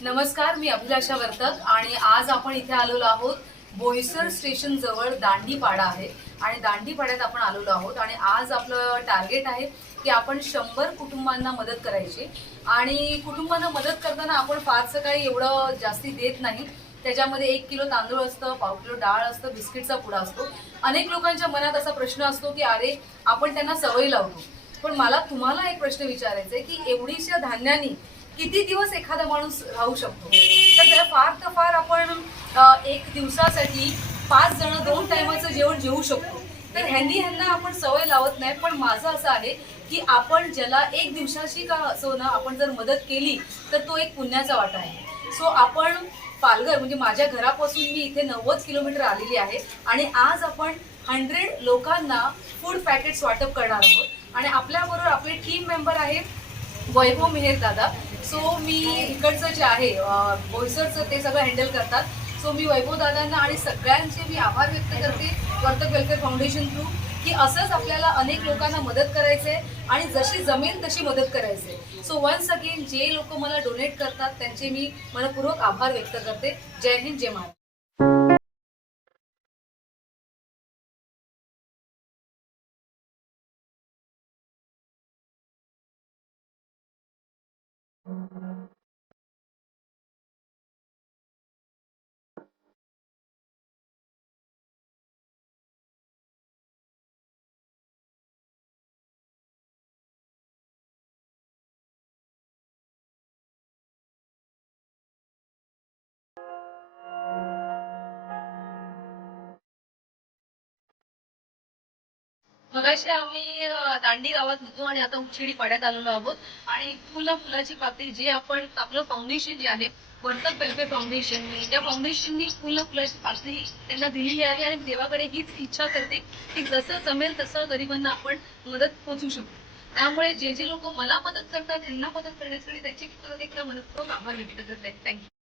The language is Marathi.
नमस्कार, मी अभिलाषा वर्तक आणि आज आपण इथे आलेलो आहोत. बोईसर स्टेशन जवळ दांडीपाडा आहे आणि दांडीपाड्यात आपण आलेलो आहोत आणि आज आपलं टार्गेट आहे की आपण 100 कुटुंबांना मदत करायची. आणि कुटुंबांना मदत करताना आपण फारसं काही एवढं जास्ती देत नाही. त्याच्यामध्ये 1 किलो तांदूळ असतं, पाव किलो डाळ असतं, बिस्किटचा पुडा असतो. अनेक लोकांच्या मनात असा प्रश्न असतो की अरे, आपण त्यांना सवय लावतो. पण मला तुम्हाला एक प्रश्न विचारायचा आहे की एवढीशा धान्यानी किती दिवस एखादा माणूस राहू शकतो. तर त्याला फार तर फार आपण एक दिवसासाठी 5 जण 2 टायमाचं जेवण जेवू शकतो. तर ह्यांना आपण सवय लावत नाही. पण माझं असं आहे की आपण ज्याला एक दिवसाची का असो ना, आपण जर मदत केली तर तो एक पुण्याचा वाटा आहे. सो आपण पालघर म्हणजे माझ्या घरापासून मी इथे 90 किलोमीटर आलेली आहे आणि आज आपण 100 लोकांना फूड पॅकेट्स वाटप करणार आहोत. आणि आपल्याबरोबर आपले टीम मेंबर आहे वैभव मेहर दादा. सो मी इकडचं जे आहे बोईसरचं ते सगळं हँडल करतात. सो मी वैभव दादांना आणि सगळ्यांचे मी आभार व्यक्त करते वर्तक वेलफेअर फाउंडेशन थ्रू, की असंच आपल्याला अनेक लोकांना मदत करायचे आणि जशी जमेल तशी मदत करायचे. सो वन्स अगेन जे लोक मला डोनेट करतात त्यांचे मी मनपूर्वक आभार व्यक्त करते. जय हिंद, जय महाराष्ट्र. मगाशी आम्ही दांडी गावात होतो आणि आता उचेडी पाड्यात आलेलो आहोत. आणि फुलाची पाकळी जे आपण आपलं फाउंडेशन जे आहे वर्तक वेलफेअर फाउंडेशन, त्या फाउंडेशननी फुलाची पाकळी त्यांना दिलेली आहे आणि देवाकडे हीच इच्छा करते की जसं जमेल तसं गरिबांना आपण मदत पोहोचू शकतो. त्यामुळे जे लोक मला मदत करतात त्यांना मदत करण्यासाठी त्यांची एकदा मनपूर्वक आभार व्यक्त करते. थँक्यू.